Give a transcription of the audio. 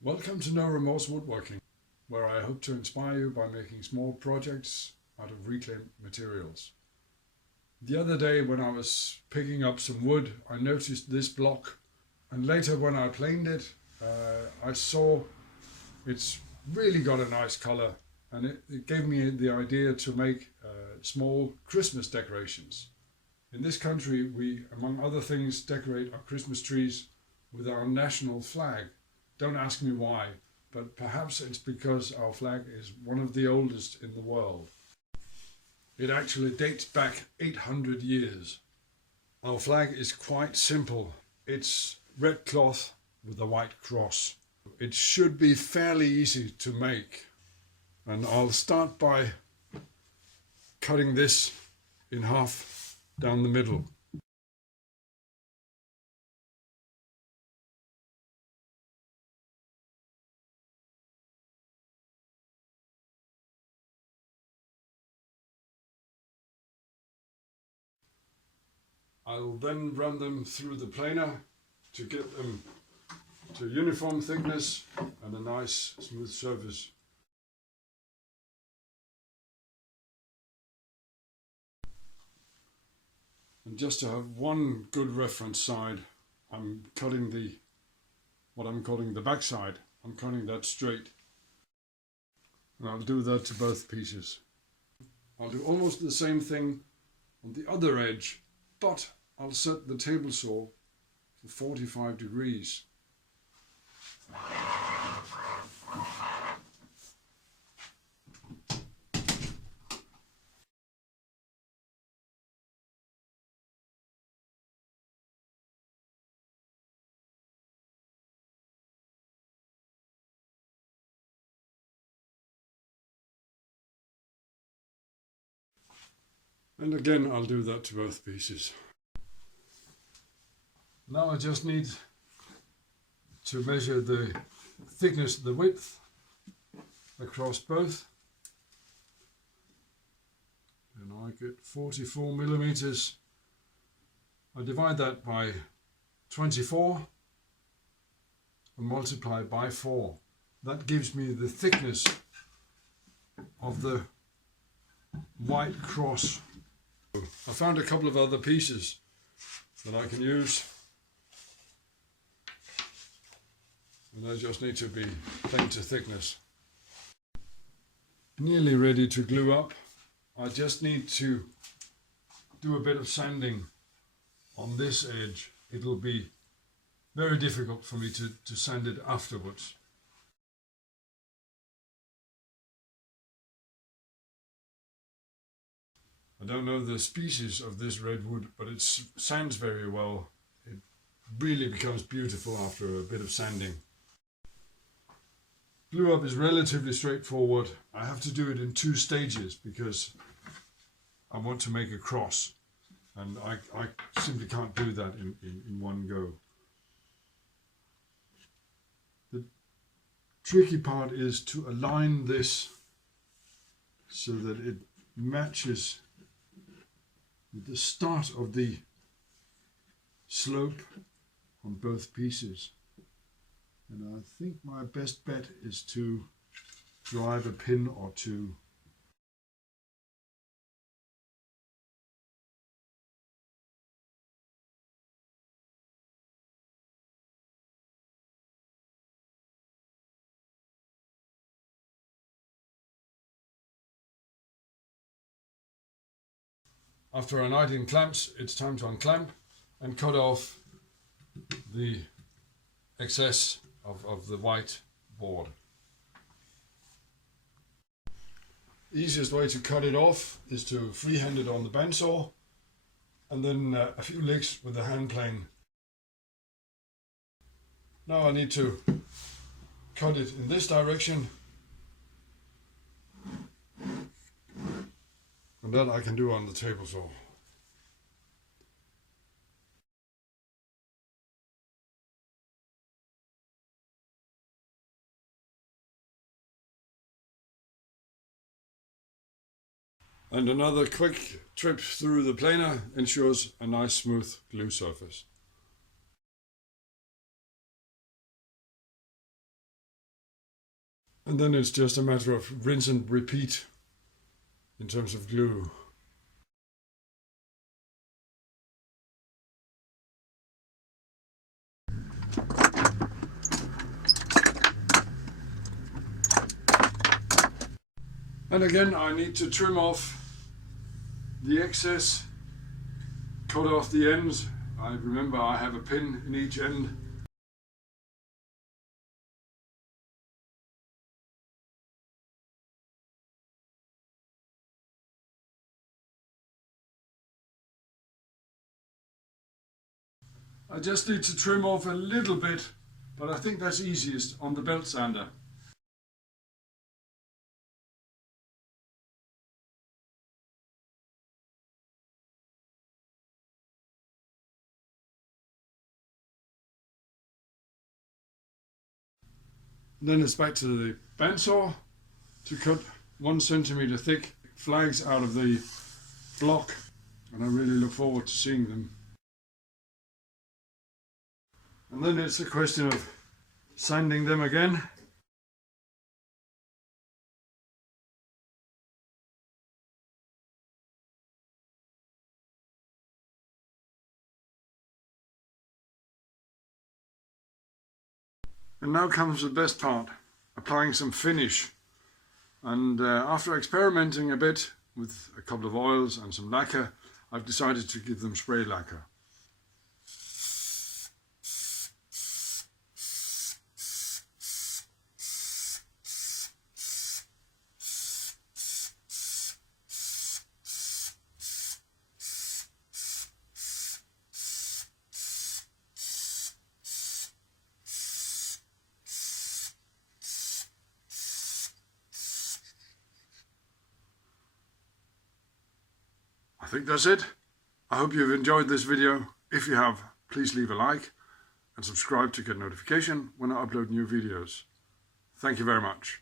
Welcome to No Remorse Woodworking, where I hope to inspire you by making small projects out of reclaimed materials. The other day when I was picking up some wood, I noticed this block, and later when I planed it, I saw it's really got a nice color, and it gave me the idea to make small Christmas decorations. In this country, we, among other things, decorate our Christmas trees with our national flag. Don't ask me why, but perhaps it's because our flag is one of the oldest in the world. It actually dates back 800 years. Our flag is quite simple. It's red cloth with a white cross. It should be fairly easy to make. And I'll start by cutting this in half down the middle. I'll then run them through the planer to get them to uniform thickness and a nice smooth surface. And just to have one good reference side, I'm cutting what I'm calling the back side. I'm cutting that straight. And I'll do that to both pieces. I'll do almost the same thing on the other edge, but I'll set the table saw for 45 degrees. And again, I'll do that to both pieces. Now I just need to measure the thickness, the width across both. And I get 44 millimeters. I divide that by 24 and multiply by 4. That gives me the thickness of the white cross. I found a couple of other pieces that I can use, and they just need to be plain to thickness. Nearly ready to glue up. I just need to do a bit of sanding on this edge. It'll be very difficult for me to sand it afterwards. I don't know the species of this redwood, but it sands very well. It really becomes beautiful after a bit of sanding. Glue up is relatively straightforward. I have to do it in 2 stages because I want to make a cross, and I simply can't do that in one go. The tricky part is to align this so that it matches with the start of the slope on both pieces. And I think my best bet is to drive a pin or two. After a night in clamps, it's time to unclamp and cut off the excess of the white board. Easiest way to cut it off is to freehand it on the bandsaw and then a few licks with the hand plane. Now I need to cut it in this direction, and that I can do on the table saw. And another quick trip through the planer ensures a nice smooth glue surface. And then it's just a matter of rinse and repeat in terms of glue. And again, I need to trim off the excess, cut off the ends. I remember I have a pin in each end. I just need to trim off a little bit, but I think that's easiest on the belt sander. Then it's back to the bandsaw to cut 1 centimeter thick flags out of the block, and I really look forward to seeing them. And then it's a question of sanding them again. And now comes the best part, applying some finish. And after experimenting a bit with a couple of oils and some lacquer, I've decided to give them spray lacquer. I think that's it. I hope you've enjoyed this video. If you have, please leave a like and subscribe to get notification when I upload new videos. Thank you very much.